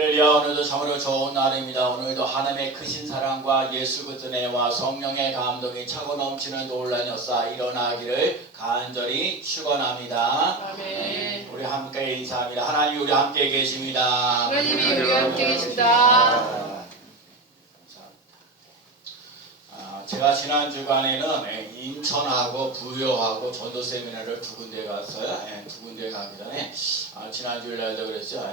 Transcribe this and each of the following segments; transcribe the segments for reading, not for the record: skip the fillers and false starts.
할렐루야. 오늘도 참으로 좋은 날입니다. 오늘도 하나님의 크신 사랑과 예수 그리스도의 은혜와 성령의 감동이 차고 넘치는 놀라운 역사 일어나기를 간절히 축원합니다. 아멘. 우리 함께 인사합니다. 하나님 우리 함께 계십니다. 하나님이 우리 함께 계십니다. 제가 지난 주간에는 인천하고 부여하고 전도 세미나를 두 군데 갔어요. 두 군데 가기 전에 지난 주일날도 그랬죠.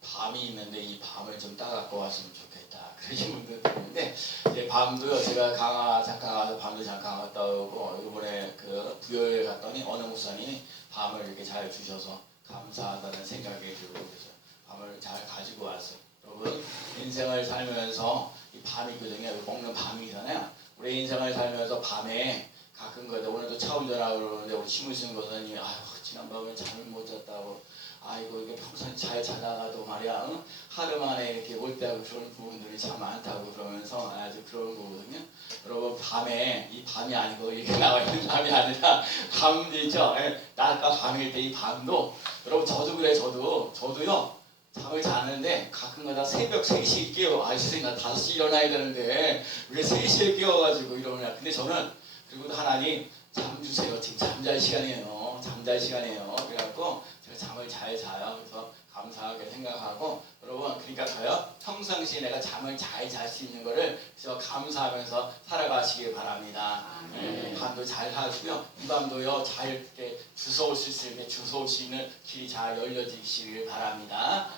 밤이 있는데 이 밤을 좀 따갖고 왔으면 좋겠다. 그러신 분들도 있는데 이제 밤도요. 제가 강화 잠깐 가서 밤도 잠깐 갔다 오고 이번에 그 부여에 갔더니 어느 목사님이 밤을 이렇게 잘 주셔서 감사하다는 생각이 들고 그래서 밤을 잘 가지고 왔어요. 여러분 인생을 살면서 이 밤이거든요. 먹는 밤이잖아요. 우리 인생을 살면서 밤에 가끔 그래도 오늘도 차 운전하고 그러는데 우리 심으신 거사님이 지난밤에 잠을 못 잤다고 아이고 이게 평소에 잘 자다가도 말이야 하루 만에 이렇게 올 때하고 그런 부분들이 참 많다고 그러면서 아주 그런 거거든요. 여러분 밤에 이 밤이 아니고 이게 나와 있는 밤이 아니라 밤도 있죠. 낮과 밤일 때 이 밤도 여러분 저도 그래 저도요. 잠을 자는데 가끔가다 새벽 3시에 깨워. 생각 5시 일어나야 되는데 왜 3시에 깨워가지고 이러냐. 근데 저는 그리고 하나님 잠 주세요. 지금 잠잘 시간이에요. 그래갖고 제가 잠을 잘 자요. 그래서 감사하게 생각하고 여러분 그러니까 저요 평상시에 내가 잠을 잘 잘 수 있는 거를 그래서 감사하면서 살아가시길 바랍니다. 밤도 잘 하시고요. 이 밤도요 잘 이렇게 주워올 수 있는 길이 잘 열려지시길 바랍니다.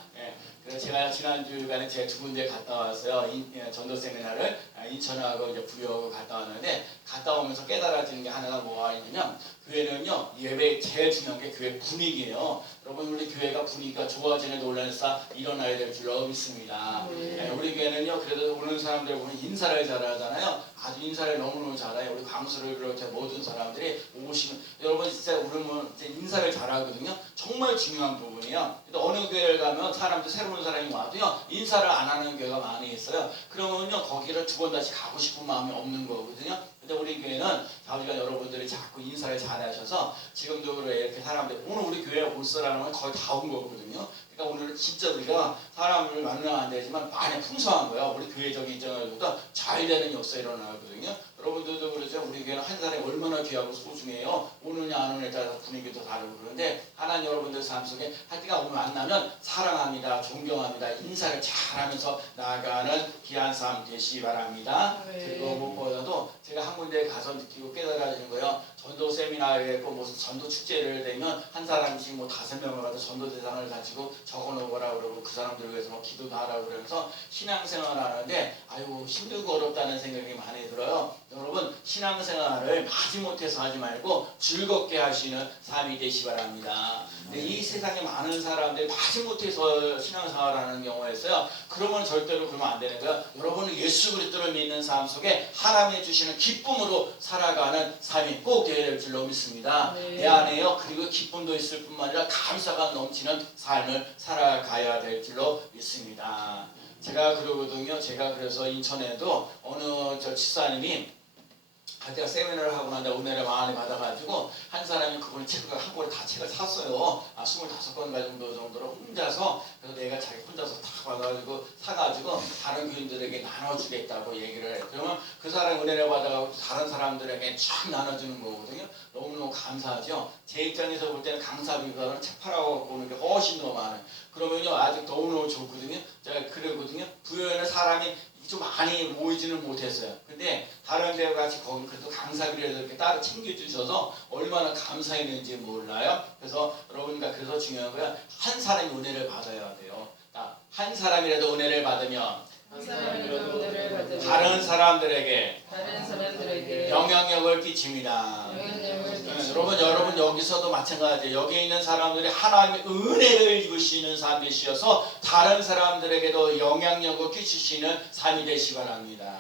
그래서 제가 지난 주간에 제가 두 군데 갔다 왔어요. 전도 세미나를 인천하고 이제 부여하고 갔다 왔는데 갔다 오면서 깨달아지는 게 하나가 뭐가 있냐면 교회는요 예배 제일 중요한 게 교회 분위기예요. 여러분 우리 교회가 분위기가 좋아지는 놀라운 역사 일어나야 될 줄로 믿습니다. 우리 교회는요 그래도 오는 사람들 보면 인사를 잘하잖아요. 아주 인사를 너무너무 잘해요. 우리 강수를 비롯해 모든 사람들이 오시면 여러분 진짜 우리는 인사를 잘하거든요. 정말 중요한 부분이에요. 근데 어느 교회를 가면 사람들 새로운 사람이 와도요 인사를 안 하는 교회가 많이 있어요. 그러면요 거기를 두 번 다시 가고 싶은 마음이 없는 거거든요. 근데 우리 교회는 자우지가 여러분들이 자꾸 인사를 잘하셔서 지금도 그래 이렇게 사람들 오늘 우리 교회에 올 사람은 거의 다 온 거거든요. 그러니까 오늘 진짜 우리가 사람을 만나면 안 되지만 많이 풍성한 거야. 우리 교회적인 입장에서부터 잘 되는 역사 일어나거든요. 여러분들도 그러죠. 우리 교회는 한 사람이 얼마나 귀하고 소중해요. 오느냐 안 오느냐에 따라서 분위기도 다르고 그런데 하나님 여러분들 삶 속에 하여튼가 오늘 만나면 사랑합니다. 존경합니다. 인사를 잘하면서 나아가는 귀한 삶 되시기 바랍니다. 그리고 무엇보다도 제가 한 군데 가서 느끼고 깨달아지는 거예요. 전도 세미나에 있고 무슨 전도 축제를 되면 한 사람씩 뭐 5명을 가서 전도 대상을 가지고 적어놓으라 그러고 그 사람들을 위해서 뭐 기도도 하라고 그러면서 신앙생활을 하는데 아이고 힘들고 어렵다는 생각이 많이 들어요. 여러분 신앙생활을 마지못해서 하지 말고 즐겁게 하시는 삶이 되시기 바랍니다. 근데 이 세상에 많은 사람들이 마지못해서 신앙생활을 하는 경우가 있어요. 그러면 절대로 그러면 안 되는 거예요. 여러분은 예수 그리스도를 믿는 삶 속에 하나님이 주시는 기쁨으로 살아가는 삶이 꼭 되어야 될 줄로 믿습니다. 내 안에요. 그리고 기쁨도 있을 뿐만 아니라 감사가 넘치는 삶을 살아가야 될 줄로 믿습니다. 제가 그러거든요. 제가 그래서 인천에도 어느 집사님이 제가 세미나를 하고 난다 은혜를 많이 받아가지고 한 사람이 그분이 책을 한 권을 다 책을 샀어요. 25권 정도로 혼자서. 그래서 내가 자기 혼자서 다 받아가지고 사가지고 다른 교인들에게 나눠주겠다고 얘기를 해요. 그러면 그 사람이 은혜를 받아가지고 다른 사람들에게 쫙 나눠주는 거거든요. 너무너무 감사하죠. 제 입장에서 볼 때는 강사비보다는 책 팔아갖고 오는 게 훨씬 더 많아요. 그러면요 아직 너무너무 좋거든요. 제가 그러거든요. 부여에는 사람이 좀 많이 모이지는 못했어요. 근데 다른 데와 같이 거기 그래도 강사비를 이렇게 따로 챙겨주셔서 얼마나 감사했는지 몰라요. 그래서 여러분과 그래서 중요한 거야. 한 사람이 은혜를 받아야 돼요. 한 사람이라도 은혜를 받으면 다른 사람들에게 영향력을 끼칩니다. 여러분 여기서도 마찬가지예요. 여기 있는 사람들이 하나님의 은혜를 입으시는 삶이 되시어서 다른 사람들에게도 영향력을 끼치시는 삶이 되시기 바랍니다.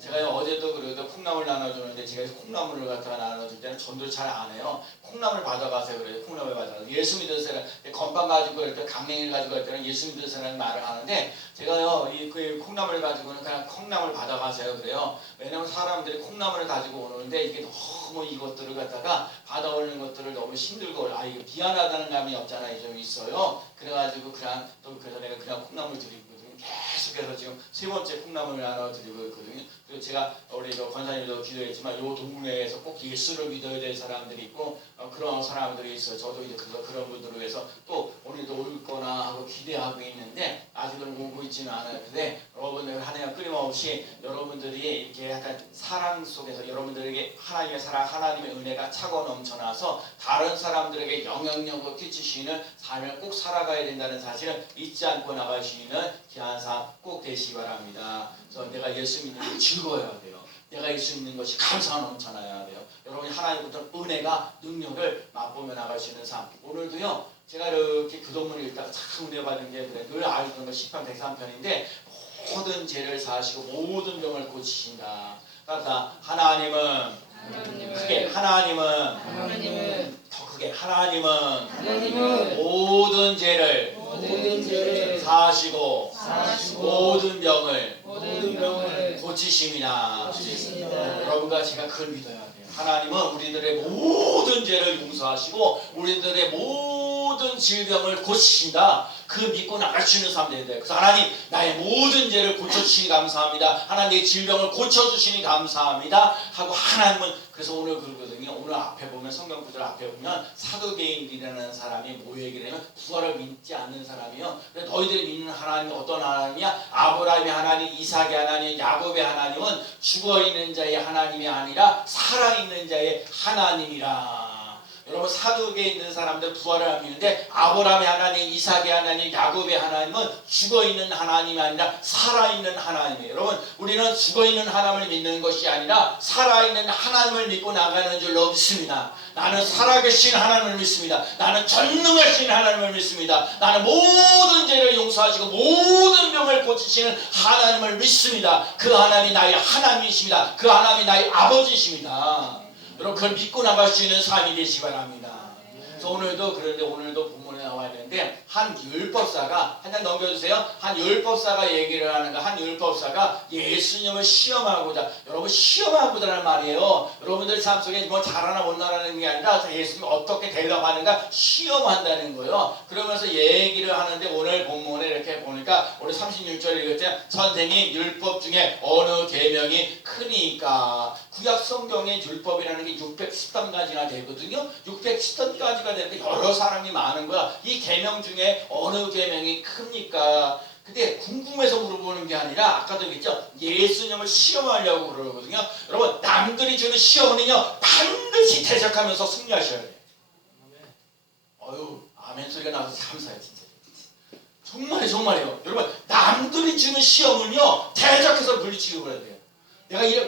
제가 어제도 그래도 콩나물 나눠주는데 제가 콩나물을 갖다가 나눠줄 때는 전도를 잘 안 해요. 콩나물 받아가세요 그래요. 콩나물 받아가세요. 예수 믿는 사람 건빵 가지고 할 때 강냉이를 가지고 할 때는 예수 믿는 사람 말을 하는데 제가요 그 콩나물 가지고는 그냥 콩나물 받아가세요 그래요. 왜냐면 사람들이 콩나물을 가지고 오는데 이게 너무 이것들을 갖다가 받아오는 것들을 너무 힘들고 이게 미안하다는 감이 없잖아요. 좀 있어요. 그래가지고 그냥 또 그래서 내가 그냥 콩나물 드리고 계속해서 지금 세 번째 콩나물을 나눠드리고 있거든요. 그리고 제가 우리 권사님도 기도했지만 이 동네에서 꼭 예수를 믿어야 될 사람들이 있고 그런 사람들이 있어요. 저도 이제 그런 분들을 위해서 또 오늘도 올 거나 하고 기대하고 있는데 아직은 오고 있지는 않아요. 근데 여러분들 하나님 끊임없이 여러분들이 이렇게 약간 사랑 속에서 여러분들에게 하나님의 사랑, 하나님의 은혜가 차고 넘쳐나서 다른 사람들에게 영향력을 끼치시는 삶을 꼭 살아가야 된다는 사실을 잊지 않고 나가시는 귀한 삶 꼭 되시기 바랍니다. 그래서 내가 예수 믿는 게 즐거워야 돼요. 내가 예수 믿는 것이 감사가 넘쳐나야 돼요. 여러분이 하나님부터 은혜가 능력을 맛보며 나가시는 삶. 오늘도요. 제가 이렇게 구독문을 읽다가 참 은혜 받은 게 늘 알던 거 10편 103편인데 모든 죄를 사하시고 모든 병을 고치신다. 그러니까 하나님은 크게 하나님은 더 크게 하나님은 모든 죄를 사하시고 모든 병을 고치심이나 여러분과 제가 그걸 믿어야 돼요. 하나님은 우리들의 모든 죄를 용서하시고 우리들의 모든 질병을 고치신다. 그 믿고 나갈 수 있는 삶 되야 돼요. 그래서 하나님 나의 모든 죄를 고쳐주시니 감사합니다. 하나님 내 질병을 고쳐주시니 감사합니다. 하고 하나님은 그래서 오늘 그러거든요. 오늘 앞에 보면 성경 구절 앞에 보면 사두개인이라는 사람이 뭐 얘기를 하면 부활을 믿지 않는 사람이요. 그래서 너희들이 믿는 하나님이 어떤 하나님이야? 아브라함의 하나님, 이삭의 하나님, 야곱의 하나님은 죽어있는 자의 하나님이 아니라 살아있는 자의 하나님이라. 여러분 사두개에 있는 사람들 부활을 안 믿는데 아브라함의 하나님, 이삭의 하나님, 야곱의 하나님은 죽어있는 하나님이 아니라 살아있는 하나님이에요. 여러분 우리는 죽어있는 하나님을 믿는 것이 아니라 살아있는 하나님을 믿고 나가는 줄로 믿습니다. 나는 살아계신 하나님을 믿습니다. 나는 전능하신 하나님을 믿습니다. 나는 모든 죄를 용서하시고 모든 병을 고치시는 하나님을 믿습니다. 그 하나님이 나의 하나님이십니다. 그 하나님이 나의 아버지이십니다. 여러분 그걸 믿고 나갈 수 있는 삶이 되시기 바랍니다. 그래서 오늘도 본문에 나와 있는데 한 율법사가 한 장 넘겨주세요. 한 율법사가 얘기를 하는 거. 한 율법사가 예수님을 시험하고자 여러분 시험하고자라는 말이에요. 여러분들 삶 속에 뭐 잘하나 못하라는 게 아니라 예수님이 어떻게 대답하는가 시험한다는 거예요. 그러면서 얘기를 하는데 오늘 본문에 이렇게 보니까 오늘 36절에 읽었잖아요. 선생님 율법 중에 어느 계명이 크니까 구약 성경의 율법이라는 게 610단까지나 되거든요. 610단까지가 되는데 여러 사람이 많은 거야. 이 계명 중에 어느 계명이 큽니까? 근데 궁금해서 물어보는 게 아니라 아까도 얘기했죠. 예수님을 시험하려고 그러거든요. 여러분 남들이 주는 시험은요 반드시 대적하면서 승리하셔야 돼요. 아멘 소리가 나와서 감사해요 진짜. 정말이에요. 여러분 남들이 주는 시험은요 대적해서 물리치고 그래야 돼요.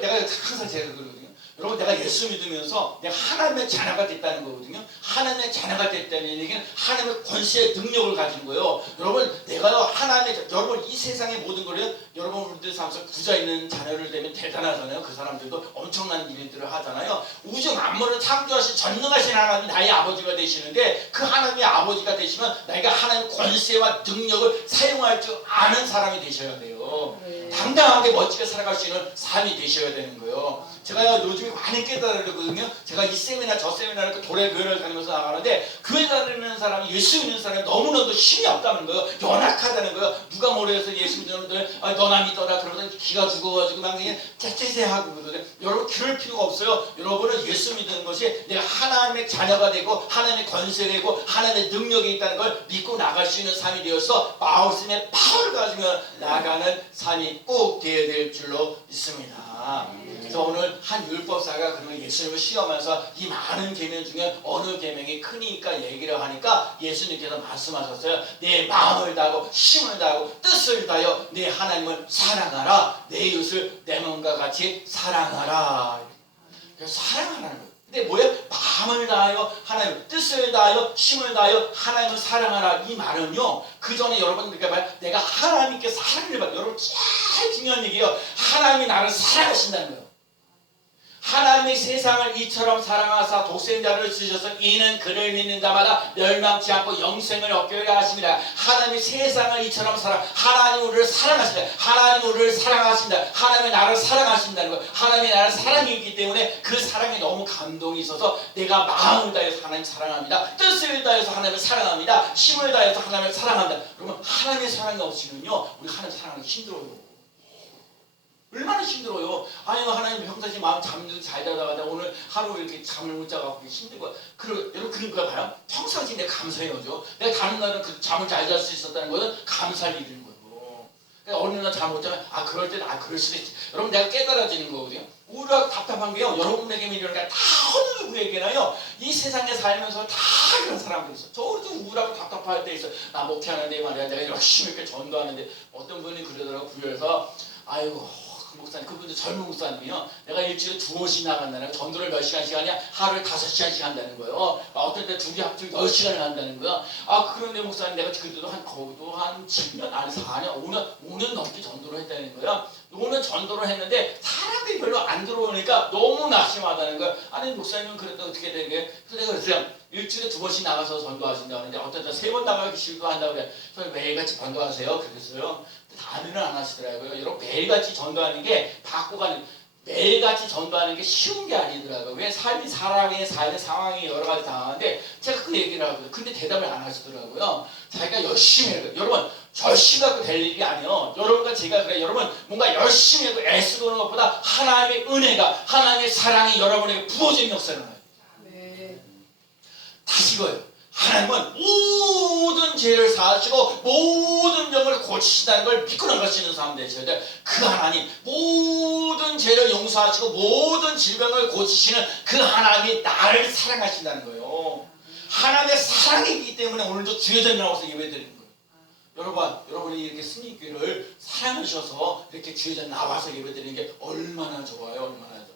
내가 항상 제가 그러거든요. 여러분 내가 예수 믿으면서 내가 하나님의 자녀가 됐다는 거거든요. 하나님의 자녀가 됐다는 얘기는 하나님의 권세의 능력을 가진 거예요. 여러분 내가요 여러분 이 세상의 모든 거를 여러분 우리들 삶에서 부자 있는 자녀를 되면 대단하잖아요. 그 사람들도 엄청난 일들을 하잖아요. 우주 만물을 창조하신 전능하신 하나님이 나의 아버지가 되시는데 그 하나님의 아버지가 되시면 내가 하나님의 권세와 능력을 사용할 줄 아는 사람이 되셔야 돼요. 당당하게 멋지게 살아갈 수 있는 삶이 되셔야 되는 거예요. 제가 요즘에 많이 깨달으거든요. 제가 이 세미나 저 세미나를 도래 교회를 다니면서 나가는데 교회 다니는 사람이 예수 믿는 사람이 너무나도 힘이 없다는 거예요. 연약하다는 거예요. 누가 뭐라 해서 예수 믿는 분들 너나 믿어라 그러면 기가 죽어가지고 막 그냥 째째하고 그러거든요. 여러분 그럴 필요가 없어요. 여러분은 예수 믿는 것이 내가 하나님의 자녀가 되고 하나님의 권세가 되고 하나님의 능력이 있다는 걸 믿고 나갈 수 있는 삶이 되어서 말씀의 파워를 가지고 나가는 삶이 꼭 되어야 될 줄로 믿습니다. 그래서 오늘 한 율법사가 그러면 예수님을 시험하면서 이 많은 계명 중에 어느 계명이 크니까 얘기를 하니까 예수님께서 말씀하셨어요. 내 마음을 다하고 힘을 다하고 뜻을 다하여 내 하나님을 사랑하라. 내 이웃을 내 몸과 같이 사랑하라. 그래서 사랑하라는 거예요. 근데 뭐예요? 마음을 다하여 하나님 뜻을 다하여 힘을 다하여 하나님을 사랑하라. 이 말은요 그 전에 여러분 그러니까 내가 하나님께 사랑을 받아. 여러분 제일 중요한 얘기예요. 하나님이 나를 사랑하신다는 거예요. 하나님이 세상을 이처럼 사랑하사 독생자를 주셔서 이는 그를 믿는 자마다 멸망치 않고 영생을 얻게 하려 하십니다. 하나님이 세상을 이처럼 하나님 우리를 사랑하신다. 하나님 우리를 사랑하신다. 하나님이 나를 사랑하신다는 거예요. 하나님이 나를 사랑했기 때문에 그 사랑에 너무 감동이 있어서 내가 마음을 다해서 하나님 사랑합니다. 뜻을 다해서 하나님을 사랑합니다. 힘을 다해서 하나님을 사랑합니다. 그러면 하나님의 사랑이 없이는요 우리 하나님 사랑하기 힘들어요. 얼마나 힘들어요. 아유 하나님 평상시 마음 잠도 잘 자다가 오늘 하루 이렇게 잠을 못 자고 힘들고 여러분 그러니까 봐요. 평상시 내가 감사해야죠. 내가 다른 날은 그 잠을 잘 잘 수 있었다는 것은 감사할 일인 거예요. 그러니까 어느 날 잠 못 자면 그럴 때는 그럴 수도 있지. 여러분 내가 깨달아지는 거거든요. 우울하고 답답한 게요. 여러분에게 이러니까 다 어느 누구에게나요. 이 세상에 살면서 다 이런 사람들이 있어. 저도 우울하고 답답할 때 있어. 나 목회하는데 말이야. 내가 열심히 이렇게 전도하는데 어떤 분이 그러더라고 구에서 아이고 그 목사님, 그분도 젊은 목사님이요. 내가 일주일에 2번씩 나간다는 거예요. 전도를 몇 시간씩 하냐? 하루에 5시간씩 한다는 거예요. 어떤 때 둘이 합치면 10시간을 한다는 거예요. 그런데 목사님 내가 그때도 거기도 한 7년, 아니 4년, 5년 넘게 전도를 했다는 거예요. 5년 전도를 했는데 사람들이 별로 안 들어오니까 너무 낙심하다는 거예요. 아니 목사님은 그래도 어떻게 되는 거예요? 그래서 내가 그랬어요. 일주일에 2번씩 나가서 전도하신다고 하는데 어떤 때 3번 나가기 싫도 한다고 그래요. 저희 매일같이 전도하세요. 그랬어요. 다음에는 안 하시더라고요. 여러분 매일같이 전도하는 게 받고 가는 매일같이 전도하는 게 쉬운 게 아니더라고요. 왜 사람의 삶의 상황이 여러 가지 당하는데 제가 그 얘기를 하고요. 근데 대답을 안 하시더라고요. 자기가 열심히 해요. 여러분 열심히 갖고 될 일이 아니에요. 여러분과 제가 그래요. 여러분 뭔가 열심히 해도 애쓰고 그러는 것보다 하나님의 은혜가 하나님의 사랑이 여러분에게 부어지는 역사를 해요. 네. 다시 이거예요. 하나님은 모든 죄를 사하시고 모든 병을 고치신다는 걸 믿고 나갈 수 있는 사람 되셔야 돼요. 그 하나님 모든 죄를 용서하시고 모든 질병을 고치시는 그 하나님이 나를 사랑하신다는 거예요. 하나님의 사랑이기 때문에 오늘도 주여전 나와서 예배드리는 거예요. 여러분이 이렇게 스님교회를 사랑하셔서 이렇게 주여전 나와서 예배드리는 게 얼마나 좋아요. 얼마나 좋아요.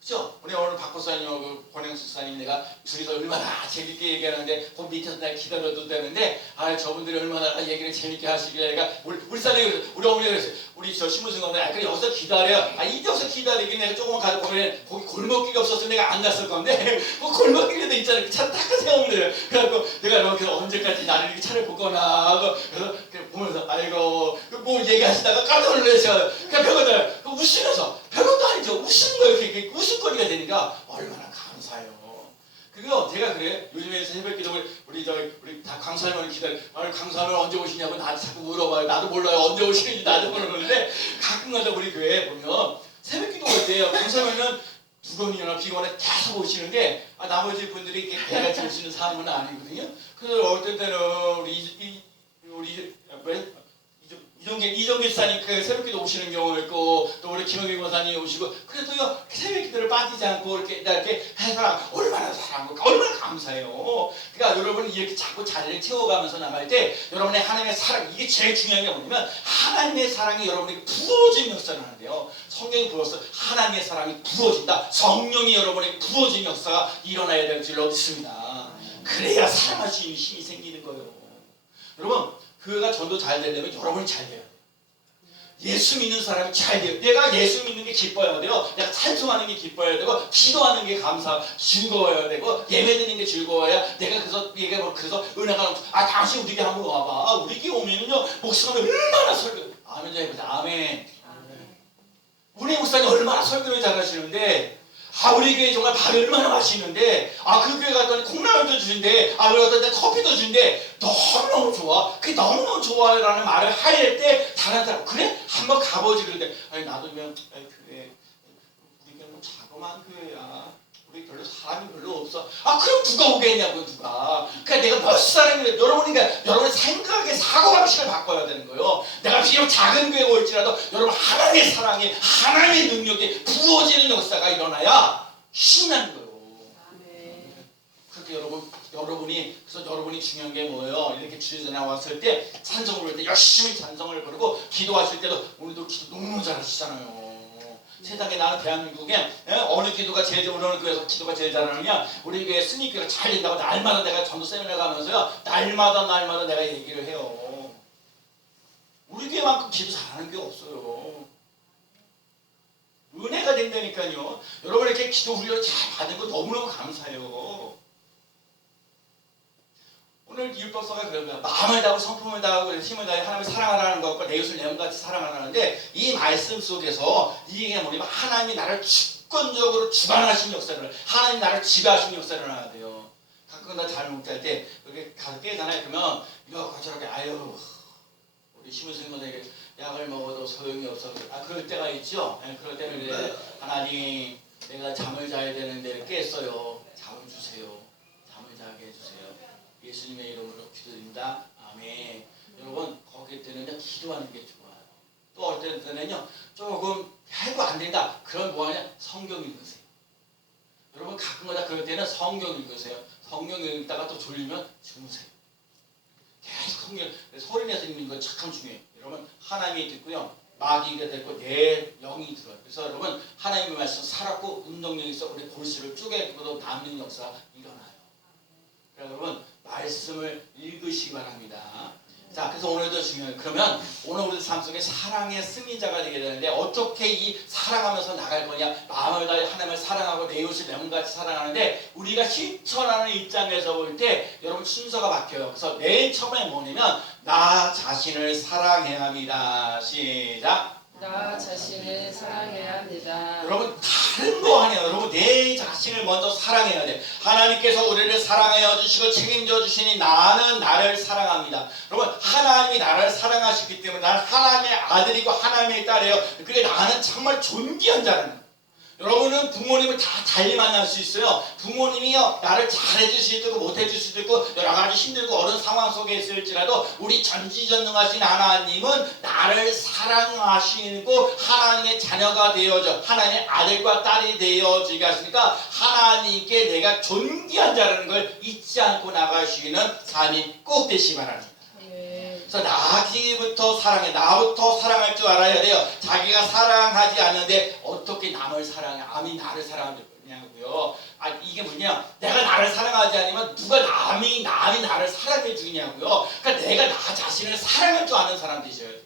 그죠? 우리 오늘 박 목사님하고 권영수 목사님 내가 둘이서 얼마나 재밌게 얘기하는데 그 밑에서 내가 기다려도 되는데 저분들이 얼마나 얘기를 재밌게 하시길래 내가 우리 사람이 우리 어머니가 그랬어요. 우리 저 신문승 어머니 그래 여기서 기다려. 여기서 기다리긴 내가 조금만 가서 보면 거기 골목길이 없어서 내가 안 갔을 건데 그 골목길에도 있잖아요. 그 차를 딱 세우면 돼요. 그래갖고 내가 이렇게 언제까지 나를 이렇게 차를 볼 거나 하고 그래서 보면서 아이고 뭐 얘기하시다가 깜짝 놀라셔. 그냥 병원들 웃으면서 별것도 아니죠. 웃는 거 이렇게 웃음거리가 되니까 얼마나 감사해요. 그리고 제가 그래요. 요즘에 새벽기도 우리 다 강사님을 기다려. 강사님 언제 오시냐고 나한테 자꾸 물어봐요. 나도 몰라요. 언제 오시는지 나도 모르는데 가끔가다 우리 교회에 보면 새벽기도 올 때요. 강사님은 두번이나 비건에 계속 오시는데 나머지 분들이 이렇게 배같이 오시는 사람은 아니거든요. 그래서 어떤 때는 우리 이정길 사님 그 새벽기도 오시는 경우가 있고 또 우리 김영길 권사님이 오시고 그래도요 새벽기도를 빠지지 않고 이렇게 해서 얼마나 사랑하고 얼마나 감사해요. 그러니까 여러분이 이렇게 자꾸 자리를 채워가면서 나갈 때 여러분의 하나님의 사랑 이게 제일 중요한 게 뭐냐면 하나님의 사랑이 여러분에게 부어지는 역사를 하는데요. 성경이 부어서 하나님의 사랑이 부어진다. 성령이 여러분에게 부어지는 역사가 일어나야 될 줄로 믿습니다. 그래야 사랑할 수 있는 힘이 생기는 거예요. 여러분 그가 전도 잘 되려면 여러분이 잘 돼요. 예수 믿는 사람이 잘 돼요. 내가 예수 믿는 게 기뻐야 돼요. 내가 찬송하는 게 기뻐야 되고 기도하는 게 즐거워야 되고 예배드리는 게 즐거워야 내가 그래서 은혜가 당신 우리 교회 한번 와봐. 우리 교회 오면요 목사님 얼마나 설교 아멘 좀 해보자. 아멘. 우리 목사님 얼마나 설교를 잘하시는데 우리 교회 정말 밥이 얼마나 맛있는데 그 교회 갔더니 콩나물도 주신대 우리 어떤 때 커피도 주신대 너무너무 좋아. 그게 너무너무 좋아라는 말을 할 때 다른 사람 그래? 한번 가보지. 그런데 나도 그냥 교회 우리 교회는 자그마한 교회야. 우리 별로 사람이 별로 없어. 그럼 누가 오겠냐고 누가. 그러니까 내가 몇 사람이 여러분의 생각의 사고방식을 바꿔야 되는 거예요. 내가 비록 작은 교회에 올지라도 여러분 하나님의 사랑이 하나님의 능력이 부어지는 역사가 일어나야 힘이 나는 거예요. 그렇게 여러분이 중요한 게 뭐예요? 이렇게 주일에 나왔을 때 찬송을 부를 때 열심히 찬송을 부르고 기도하실 때도 오늘도 기도 너무 잘하시잖아요. 세상에 나는 대한민국에 어느 기도가 제일 어느 교회에서 기도가 제일 잘하느냐 우리 교회 스님교회가 잘 된다고 날마다 내가 전도 세미나 가면서요 날마다 내가 얘기를 해요. 우리 교회만큼 기도 잘하는 교회 없어요. 은혜가 된다니까요. 여러분 이렇게 기도 훈련 잘 받은 거 너무너무 감사해요. 오늘 율법서가 그런 거야. 마음을 다하고 성품을 다하고 힘을 다해 하나님을 사랑하라는 것과 내 이웃을 내 몸같이 사랑하라는데, 이 말씀 속에서 이게 뭐냐면 하나님이 나를 주권적으로 주관하신 역사를, 하나님 나를 지배하신 역사를 하야 돼요. 가끔 나 잘 먹자 때 그렇게 가서 깨잖아요. 그러면 이렇게 저렇게 아유 우리 심은 선생님에게 약을 먹어도 소용이 없어. 그럴 때가 있죠. 그럴 때는 이제 하나님 내가 잠을 자야 되는데 깼어요. 잠을 주세요. 잠을 자게 해주세요. 예수님의 이름으로 기도드립니다. 아멘. 여러분 거기 때는요 기도하는 게 좋아요. 또 어떨 때는요 조금 해도 안 된다. 그럼 뭐하냐? 성경 읽으세요. 여러분 가끔가다 그럴 때는 성경 읽으세요. 성경 읽다가 또 졸리면 주무세요. 계속 성경 소리 내서 읽는 거 참 중요해요. 여러분 하나님이 듣고요 마귀가 듣고 내 영이 들어요. 그래서 여러분 하나님의 말씀 살았고 운동력이 있어 우리 골수를 쪼개고도 남는 역사가 일어나요. 그래서 여러분 말씀을 읽으시기 바랍니다. 자, 그래서 오늘도 중요해요. 그러면 오늘 우리 삶 속에 사랑의 승리자가 되게 되는데 어떻게 이 사랑하면서 나갈 거냐? 마음을 다해 하나님을 사랑하고 내 이웃을 내 몸같이 사랑하는데, 우리가 실천하는 입장에서 볼 때 여러분 순서가 바뀌어요. 그래서 맨 처음에 뭐냐면 나 자신을 사랑해야 합니다. 시작. 나 자신을 사랑해야 합니다. 여러분 다른 거 아니에요. 여러분 내 자신을 먼저 사랑해야 돼. 하나님께서 우리를 사랑해 주시고 책임져 주시니 나는 나를 사랑합니다. 여러분 하나님이 나를 사랑하시기 때문에 나는 하나님의 아들이고 하나님의 딸이에요. 그게 나는 정말 존귀한 자라는 거예요. 여러분은 부모님을 다 달리 만날 수 있어요. 부모님이요 나를 잘해줄 수도 있고 못해줄 수도 있고 여러 가지 힘들고 어려운 상황 속에 있을지라도 우리 전지전능하신 하나님은 나를 사랑하시고 하나님의 자녀가 되어져 하나님의 아들과 딸이 되어지게 하시니까 하나님께 내가 존귀한 자라는 걸 잊지 않고 나가시는 삶이 꼭 되시기 바랍니다. 그래서 나기부터 사랑해. 나부터 사랑할 줄 알아야 돼요. 자기가 사랑하지 않는데 어떻게 남을 사랑해? 남이 나를 사랑하냐고요. 이게 뭐냐? 내가 나를 사랑하지 않으면 누가 남이 나를 사랑해 주냐고요. 그러니까 내가 나 자신을 사랑할 줄 아는 사람 되셔야 돼요.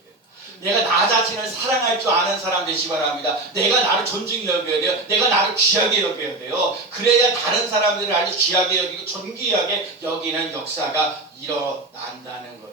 내가 나 자신을 사랑할 줄 아는 사람 되시기 바랍니다. 내가 나를 존중히 여겨야 돼요. 내가 나를 귀하게 여겨야 돼요. 그래야 다른 사람들을 아주 귀하게 여기고 존귀하게 여기는 역사가 일어난다는 거예요.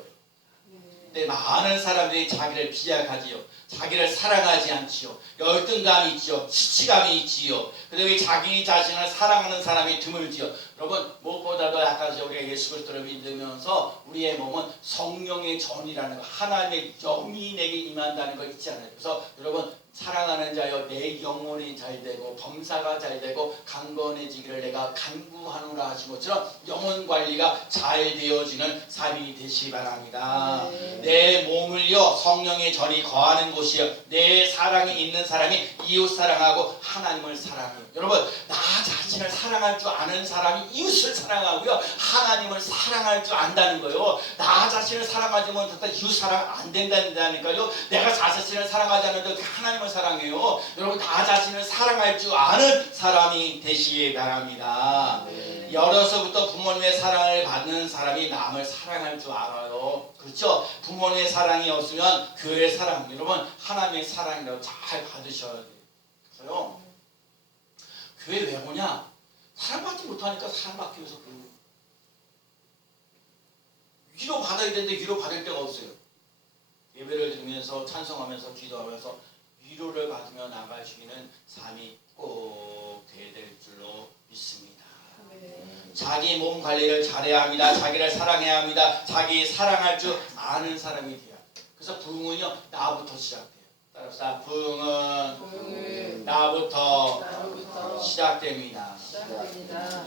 근데 많은 사람들이 자기를 비약하지요. 자기를 사랑하지 않지요. 열등감이 있지요. 수치감이 있지요. 그래서 자기 자신을 사랑하는 사람이 드물지요. 여러분 무엇보다도 아까 우리가 예수 그리스도를 믿으면서 우리의 몸은 성령의 전이라는 거, 하나님의 영이 내게 임한다는 거 있지 않아요. 그래서 여러분 사랑하는 자여 내 영혼이 잘되고 범사가 잘되고 강건해지기를 내가 간구하노라 하신 것처럼 영혼 관리가 잘 되어지는 삶이 되시기 바랍니다. 내 몸을요 성령의 전이 거하는 곳이요 내 사랑이 있는 사람이 이웃 사랑하고 하나님을 사랑해요. 여러분 나 자신을 사랑할 줄 아는 사람이 이웃을 사랑하고요 하나님을 사랑할 줄 안다는 거예요. 나 자신을 사랑하지 못하면 이웃 사랑 안 된다니까요. 내가 자신을 사랑하지 않는데 하나님을 사랑해요. 여러분 나 자신을 사랑할 줄 아는 사람이 되시기 바랍니다. 어려서부터 부모님의 사랑을 받는 사람이 남을 사랑할 줄 알아요. 그렇죠? 부모님의 사랑이 없으면 교회의 사랑, 여러분 하나님의 사랑이라고 잘 받으셔야 돼요. 그래서요 교회 왜 오냐? 사랑받지 못하니까 사랑받기 위해서 위로 받아야 되는데 위로 받을 데가 없어요. 예배를 드리면서 찬송하면서 기도하면서 위로를 받으며 나가시는 삶이 꼭 돼야 될 줄로 믿습니다. 자기 몸 관리를 잘해야 합니다. 자기를 사랑해야 합니다. 자기 사랑할 줄 아는 사람이 돼야 합니다. 그래서 부흥은요 나부터 시작돼요. 따라서 부흥은 나부터 시작됩니다.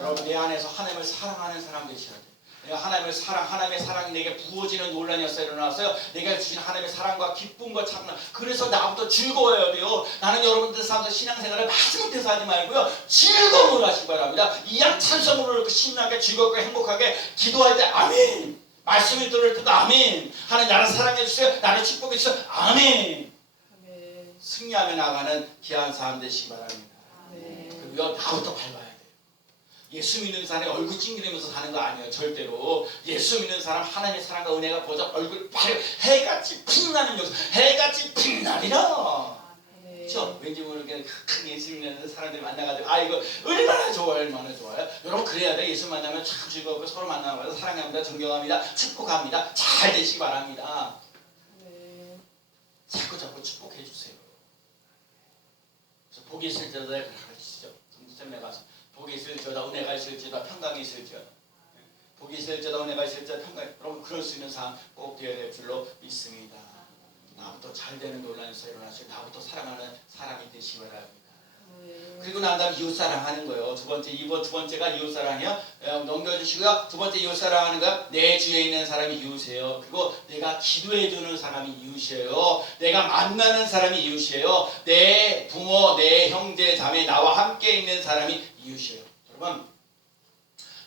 여러분 내 안에서 하나님을 사랑하는 사람 되셔야 돼요. 내가 하나님의 사랑이 내게 부어지는 논란이 일어났어요. 내가 주신 하나님의 사랑과 기쁨과 참나. 그래서 나부터 즐거워야 돼요. 나는 여러분들 삶에서 신앙생활을 마지못해서 하지 말고요. 즐거움을 하시기 바랍니다. 이양 찬송으로 이렇게 신나게 즐겁게 행복하게 기도할 때 아멘. 말씀을 들을 때도 아멘. 하나님 나를 사랑해 주세요. 나를 축복해 주세요. 아멘. 승리하며 나가는 귀한 삶 되시기 바랍니다. 그리고 나부터 밟아야 돼요. 예수 믿는 사람이 얼굴 찡그리면서 사는 거 아니에요. 절대로. 예수 믿는 사람 하나님의 사랑과 은혜가 보자 얼굴 해같이 빛나는 역사. 해같이 빛나리라. 그렇죠? 왠지 모르게 큰 예수 믿는 사람들이 만나가지고 아 이거 얼마나 좋아요, 얼마나 좋아요. 여러분 그래야 돼. 예수 만나면 참 즐겁고 서로 만나면 사랑합니다, 존경합니다, 축복합니다. 잘 되시기 바랍니다. 네. 자꾸 축복해 주세요. 그래서 복이 있을 때도 가르치죠. 성수sem에 가서 복이 있을지어다 은혜가 있을지어다 평강이 있을지어다. 복이 있을지어다 은혜가 있을지어다 평강. 여러분 그럴 수 있는 삶 꼭 되어야 될 줄로 믿습니다. 나부터 잘 되는 논란에서 일어나시고 나부터 사랑하는 사람이 되시기 바랍니다. 그리고 난 다음에 이웃사랑하는 거예요. 두 번째가 이웃사랑이요. 넘겨주시고요. 두 번째 이웃사랑하는 거야. 내 주위에 있는 사람이 이웃이에요. 그리고 내가 기도해주는 사람이 이웃이에요. 내가 만나는 사람이 이웃이에요. 내 부모, 내 형제, 자매, 나와 함께 있는 사람이 이웃이에요. 여러분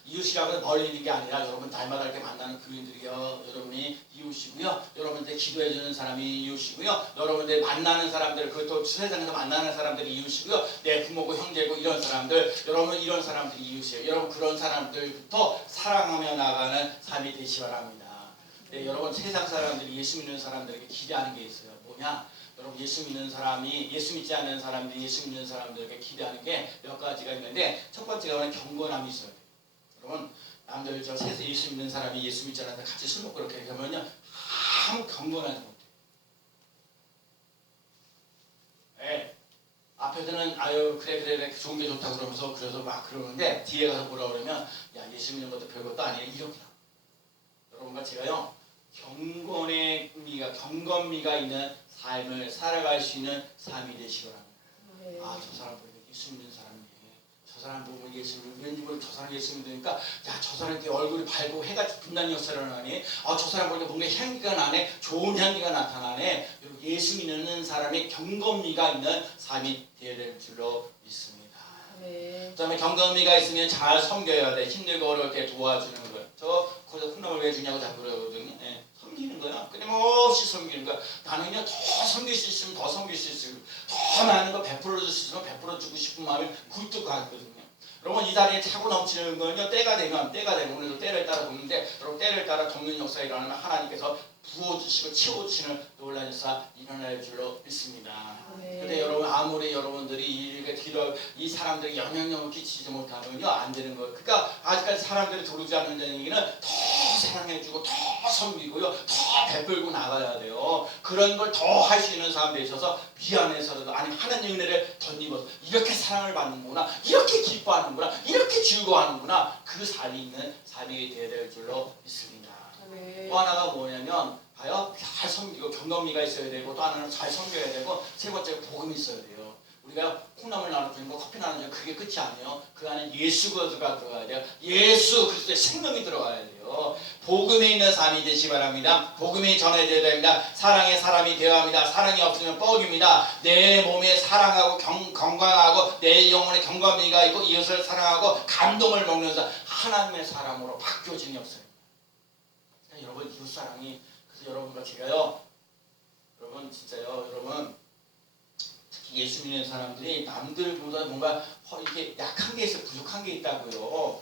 이웃이라고 해서 멀리 있는 게 아니라 여러분 날마다 이렇게 만나는 교인들이요. 여러분이 이웃이고요. 여러분들 기도해주는 사람이 이웃이고요. 여러분들 만나는 사람들, 그것도 세상에서 만나는 사람들이 이웃이고요. 내 부모고 형제고 이런 사람들, 여러분 이런 사람들이 이웃이에요. 여러분 그런 사람들부터 사랑하며 나가는 삶이 되시 바랍니다. 네, 여러분 세상 사람들이 예수 믿는 사람들에게 기대하는 게 있어요. 뭐냐? 여러분 예수 믿는 사람이 예수 믿지 않는 사람들이 예수 믿는 사람들에게 기대하는 게 몇 가지가 있는데 첫 번째가 경건함이 있어요. 여러분 남들 저 세상 예수 믿는 사람이 예수 믿지 않는데 같이 술 먹고 이렇게 하면요 아무 경건하지 못해. 예. 앞에서는 아유 그래 좋은 게 좋다 그러면서 그래서 막 그러는데 뒤에 가서 뭐라 그러면 야 예수 믿는 것도 별것도 아니야 이렇게. 여러분과 제가요 경건미가 있는 삶을 살아갈 수 있는 삶이 되시기 바랍니다. 아 저 사람 보니까 예수 믿는 사람이네. 저 사람 보면 예수 믿는 왠지 모르게 저 사람 예수 믿으니까 야 저 사람 이렇게 얼굴이 밝고 해가 빛나는 역사를 하니 아 저 사람 보니까 뭔가 향기가 나네. 좋은 향기가 나타나네. 예수 믿는 사람의 경건미가 있는 삶이 되어야 될 줄로 믿습니다. 그 다음에 경건미가 있으면 잘 섬겨야 돼. 힘들고 어려울 때 도와주는 거예요. 저 거기서 콩나물 왜 주냐고 자꾸 그러거든요. 예, 섬기는 거야. 끊임없이 섬기는 거야. 나는요 더 섬길 수 있으면 더 섬길 수 있어요. 더 많은 거 베풀어 줄 수 있으면 베풀어 주고 싶은 마음이 굴뚝 가거든요. 여러분 이 자리에 차고 넘치는 거는요 때가 되면 오늘도 때를 따라 돕는데 여러분 때를 따라 돕는 역사가 일어나면 하나님께서 부어주시고 채워주시는 놀라운 역사 일어날 줄로 믿습니다. 근데 여러분 아무리 여러분들이 이 사람들에게 영향력을 끼치지 못하면요 안 되는 거예요. 그러니까 아직까지 사람들이 도르지 않는다는 얘기는 더 사랑해주고 더 섬기고요 더 베풀고 나가야 돼요. 그런 걸 더 할 수 있는 사람들에 있어서 미안해서라도 아니면 하나님의 은혜를 덧입어서 이렇게 사랑을 받는구나 이렇게 기뻐하는구나 이렇게 즐거워하는구나 그 삶이 있는 삶이 되어야 될 줄로 믿습니다. 또 하나가 뭐냐면 봐요 잘 섬기고 경건미가 있어야 되고 또 하나는 잘 섬겨야 되고 세 번째 복음이 있어야 돼요. 우리가 콩나물 나눠주는 거 커피 나눠주는 거 그게 끝이 아니에요. 그 안에 예수가 들어가야 돼요. 예수 그리스도의 생명이 들어가야 돼요. 복음이 있는 삶이 되시기 바랍니다. 복음이 전해져야 됩니다. 사랑의 사람이 되어야 합니다. 사랑이 없으면 뻑입니다. 내 몸에 사랑하고 건강하고 내 영혼에 경건미가 있고 이웃을 사랑하고 감동을 먹는 하나님의 사람으로 바뀌어진 역사입니다. 그러니까 여러분 이웃사랑이 그래서 여러분과 제가요 여러분 진짜요 여러분 특히 예수 믿는 사람들이 남들보다 뭔가 이렇게 약한 게 있어 부족한 게 있다고요.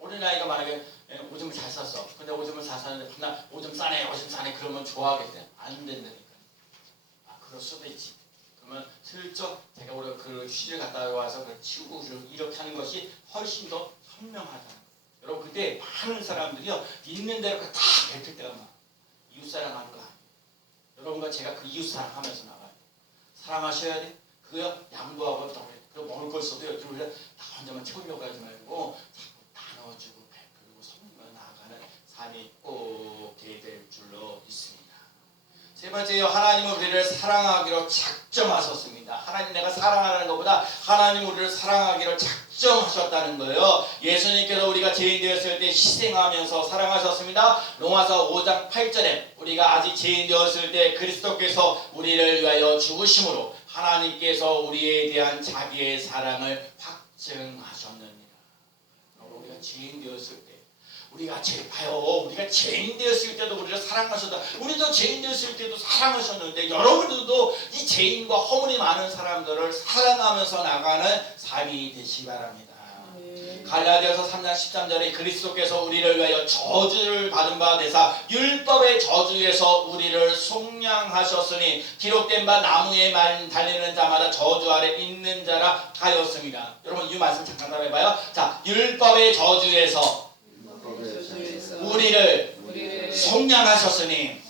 어린아이가 만약에 오줌을 잘 쌌어. 근데 오줌을 잘 쌌는데 나 오줌 싸네 그러면 좋아하겠대? 안 된다니까. 아 그럴 수도 있지. 그러면 슬쩍 제가 우리가 그 휴지를 갖다 와서 치우고 이렇게 하는 것이 훨씬 더 현명하다. 여러분 그때 많은 사람들이요 있는 대로 다 뱉을 때가 많아. 이웃사랑하는 거 아니에요. 여러분과 제가 그 이웃사랑하면서 나가요. 사랑하셔야 돼. 그거요 양보하고 그리고 먹을 걸 써도요 나 혼자만 채우려고 하지 말고 자꾸 나눠주고 베풀고 섬기며 나아가는 삶이 꼭 되어야 될 줄로 있습니다. 세 번째요 하나님은 우리를 사랑하기로 작정하셨습니다. 하나님 내가 사랑하는 것보다 하나님 우리를 사랑하기로 작정하셨다는 거예요. 예수님께서 우리가 죄인 되었을 때 희생하면서 사랑하셨습니다. 로마서 5장 8절에 우리가 아직 죄인 되었을 때 그리스도께서 우리를 위하여 죽으심으로 하나님께서 우리에 대한 자기의 사랑을 확증하셨느니라. 우리가 죄인 되었을 때 우리가 죄인 되었을 때도 우리를 사랑하셨다. 우리도 죄인 되었을 때도 사랑하셨는데 여러분들도 이 죄인과 허물이 많은 사람들을 사랑하면서 나가는 삶이 되시기 바랍니다. 갈라디아서 3장 13절에 그리스도께서 우리를 위하여 저주를 받은 바 되사 율법의 저주에서 우리를 속량하셨으니 기록된 바 나무에 달리는 자마다 저주 아래 있는 자라 하였습니다. 여러분 이 말씀 잠깐 따라해봐요. 자, 율법의 저주에서 우리를 속량하셨으니.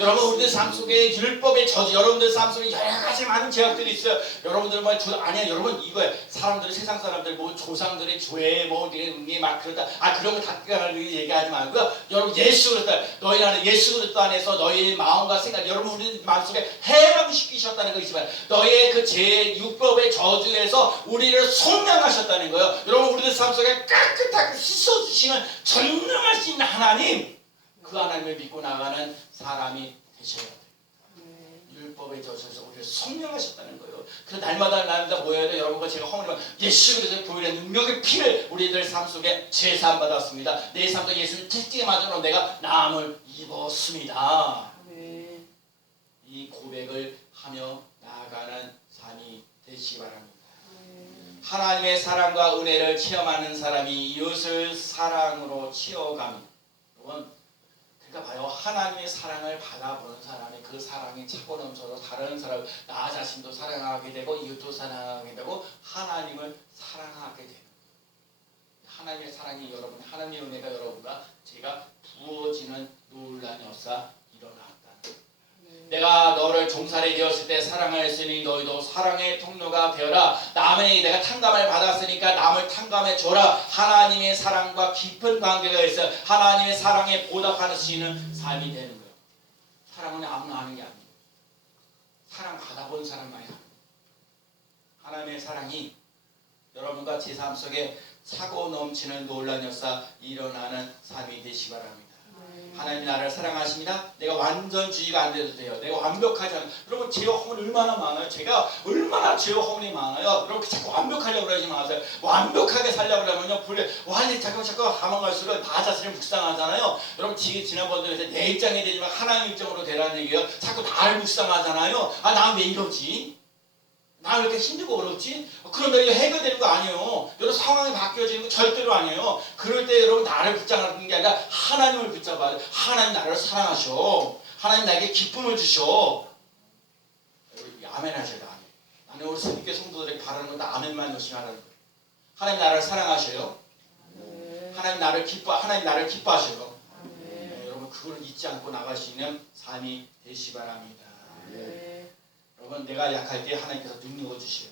여러분 우리들 삶 속에 율법의 저주, 여러분들 삶 속에 여러 가지 많은 제약들이 있어요. 여러분들 뭐 아니야, 여러분 이거예요. 사람들이 세상 사람들 뭐 조상들의 죄 뭐 이게 막 그러다 그런 거 다 얘기하지 말고요. 여러분 예수 그리스도 너희 안에 예수 그리스도 안에서 너희의 마음과 생각, 여러분 우리 마음속에 해방시키셨다는 거 있지만 너희의 그 제 율법의 저주에서 우리를 속량하셨다는 거예요. 여러분 우리들 삶 속에 깨끗하게 씻어주시는 전능할 수 있는 하나님, 그 하나님을 믿고 나가는 사람이 되셔야 돼요. 율법의 저주에서 우리를 성령하셨다는 거예요. 그래서 날마다 모여야 돼요. 여러분과 제가 허물면 예수 그리스도의 보혈의 능력의 피를 우리들 삶 속에 제사함 받았습니다. 내 삶 속에 예수님 특징에 맞으로 내가 나음을 입었습니다. 이 고백을 하며 나아가는 삶이 되시기 바랍니다. 하나님의 사랑과 은혜를 체험하는 사람이 이웃을 사랑으로 치어갑니다. 여러분 그러니까 봐요. 하나님의 사랑을 받아보는 사람이 그 사랑이 차고 넘쳐서 다른 사람, 나 자신도 사랑하게 되고 이웃도 사랑하게 되고 하나님을 사랑하게 되는, 하나님의 사랑이 여러분, 하나님의 은혜가 여러분과 제가 부어지는 놀라운 역사 일어났다. 내가 너를 종살이 되었을 때 사랑하였으니 너희도 사랑의 통로가 되어라. 내가 탕감을 받았으니까 남을 탕감해 줘라. 하나님의 사랑과 깊은 관계가 있어 하나님의 사랑에 보답할 수 있는 삶이 되는 거예요. 사랑은 아무나 하는 게 아니에요. 사랑 받아본 사람만이 하는 거예요. 하나님의 사랑이 여러분과 제 삶 속에 차고 넘치는 놀라운 역사 일어나는 삶이 되시기 바랍니다. 하나님 나를 사랑하십니다. 내가 완전주의가 안 돼도 돼요. 내가 완벽하지 않아요. 여러분 죄와 허물이 얼마나 많아요. 제가 얼마나 죄와 허물이 많아요. 여러분 자꾸 완벽하려고 그러지 마세요. 완벽하게 살려고 그러면요 완전히 자꾸 가만 갈수록 나 자신을 묵상하잖아요. 여러분 지난번에 내 입장이 되지만 하나님 입장으로 되라는 얘기예요. 자꾸 나를 묵상하잖아요. 나 왜 이러지? 나 왜 이렇게 힘들고 어렵지? 그런데 이거 해결되는 거 아니에요. 여러분 상황이 바뀌어지는 거 절대로 아니에요. 그럴 때 여러분 나를 붙잡는 게 아니라 하나님을 붙잡아야 돼. 하나님 나를 사랑하셔. 하나님 나에게 기쁨을 주셔. 아멘 하셔야 돼. 나는 우리 새벽에 성도들에게 바라는 건 다 아멘만 열심히 하라는 거예요. 하나님 나를 사랑하셔요. 하나님 나를 기뻐하셔요. 여러분 그걸 잊지 않고 나갈 수 있는 삶이 되시기 바랍니다. 여러분 내가 약할 때 하나님께서 능력을 주셔요.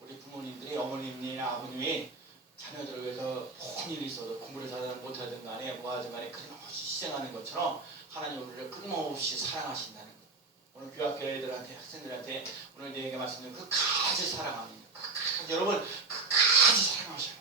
우리 부모님들이 어머님이나 아버님이 자녀들을 위해서 큰 일이 있어도 공부를 잘하든 못하든 간에 뭐하든 간에 끊임없이 희생하는 것처럼 하나님 우리를 끊임없이 사랑하신다는 거예요. 오늘 교학교 애들한테 학생들한테 오늘 내게 말씀드린 끝까지 사랑합니다. 끝까지 여러분 끝까지 사랑하셔요.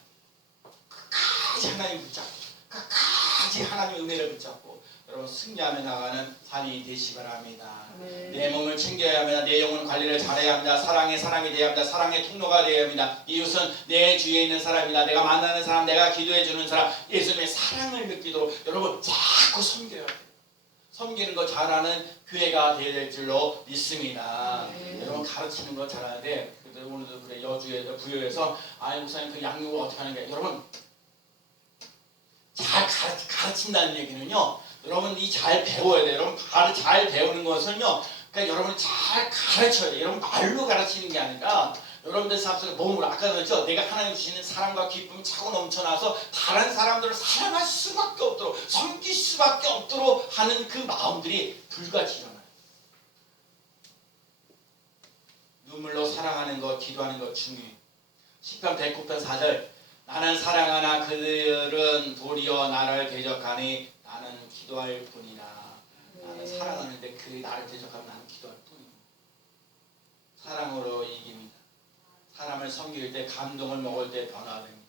끝까지 하나님 붙잡고 끝까지 하나님의 은혜를 붙잡고 여러분 승리하며 나가는 삶이 되시기 바랍니다. 내 몸을 챙겨야 합니다. 내 영혼 관리를 잘해야 합니다. 사랑의 사람이 되어야 합니다. 사랑의 통로가 되어야 합니다. 이웃은 내 주위에 있는 사람이다. 내가 만나는 사람, 내가 기도해 주는 사람, 예수님의 사랑을 느끼도록 여러분 자꾸 섬겨야 돼요. 섬기는 거 잘하는 교회가 되어야 될 줄로 믿습니다. 여러분 가르치는 거 잘하는데 오늘도 그래 여주에서 부여에서 목사님 그 양육을 어떻게 하는 게 여러분 잘 가르친다는 얘기는요. 여러분 이 잘 배워야 돼요. 여러분 잘 배우는 것은요. 그러니까 여러분이 잘 가르쳐야 돼요. 여러분 말로 가르치는 게 아니라 여러분들 삶 속에 몸으로 아까 그랬죠. 내가 하나님 주시는 사랑과 기쁨이 차고 넘쳐나서 다른 사람들을 사랑할 수밖에 없도록 섬길 수밖에 없도록 하는 그 마음들이 불같이 일어나요. 눈물로 사랑하는 것, 기도하는 것 중요해요. 시편 109편 4절 나는 사랑하나 그들은 도리어 나를 대적하니 나는 기도할 뿐이라. 나는 사랑하는데 그 나를 대적하면 나는 기도할 뿐입니다. 사랑으로 이깁니다. 사람을 섬길 때 감동을 먹을 때 변화됩니다.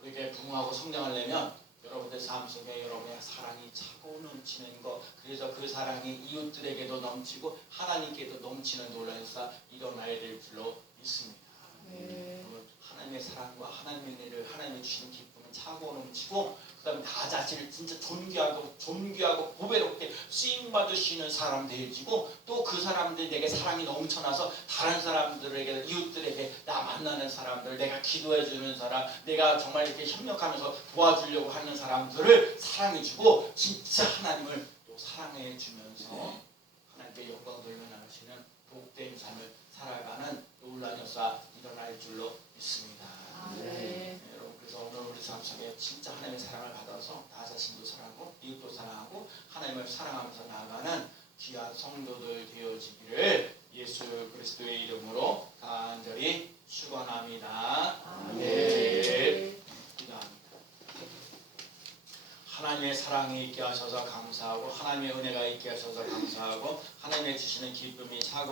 우리에게 부흥하고 성장하려면 여러분들 삶 속에 여러분의 사랑이 차고 넘치는 것, 그래서 그 사랑이 이웃들에게도 넘치고 하나님께도 넘치는 놀라운 역사 일어나야 될 줄로 믿습니다. 하나님의 사랑과 하나님의 은혜를 하나님이 주시는 기쁨은 차고 넘치고 그 다음에 나 자신을 진짜 존귀하고 보배롭게 쓰임 사랑받을 수 있는 사람 되어지고 또 그 사람들이 내게 사랑이 넘쳐나서 다른 사람들에게 이웃들에게 나 만나는 사람들 내가 기도해 주는 사람 내가 정말 이렇게 협력하면서 도와주려고 하는 사람들을 사랑해주고 진짜 하나님을 또 사랑해 주면서 하나님께 영광 돌려나가시는 복된 삶을 살아가는 놀라운 역사 일어날 줄로 믿습니다. 네. 여러분 그래서 오늘 우리 삶 속에 진짜 하나님의 사랑을 받아서 나 자신도 사랑하고 이웃도 사랑하고 하나님을 사랑하면서 나아가는 귀한 성도들 되어지기를 예수 그리스도의 이름으로 간절히 축원합니다. 아멘. 기도합니다. 하나님의 사랑이 있게 하셔서 감사하고 하나님의 은혜가 있게 하셔서 감사하고 하나님의 주시는 기쁨이 차고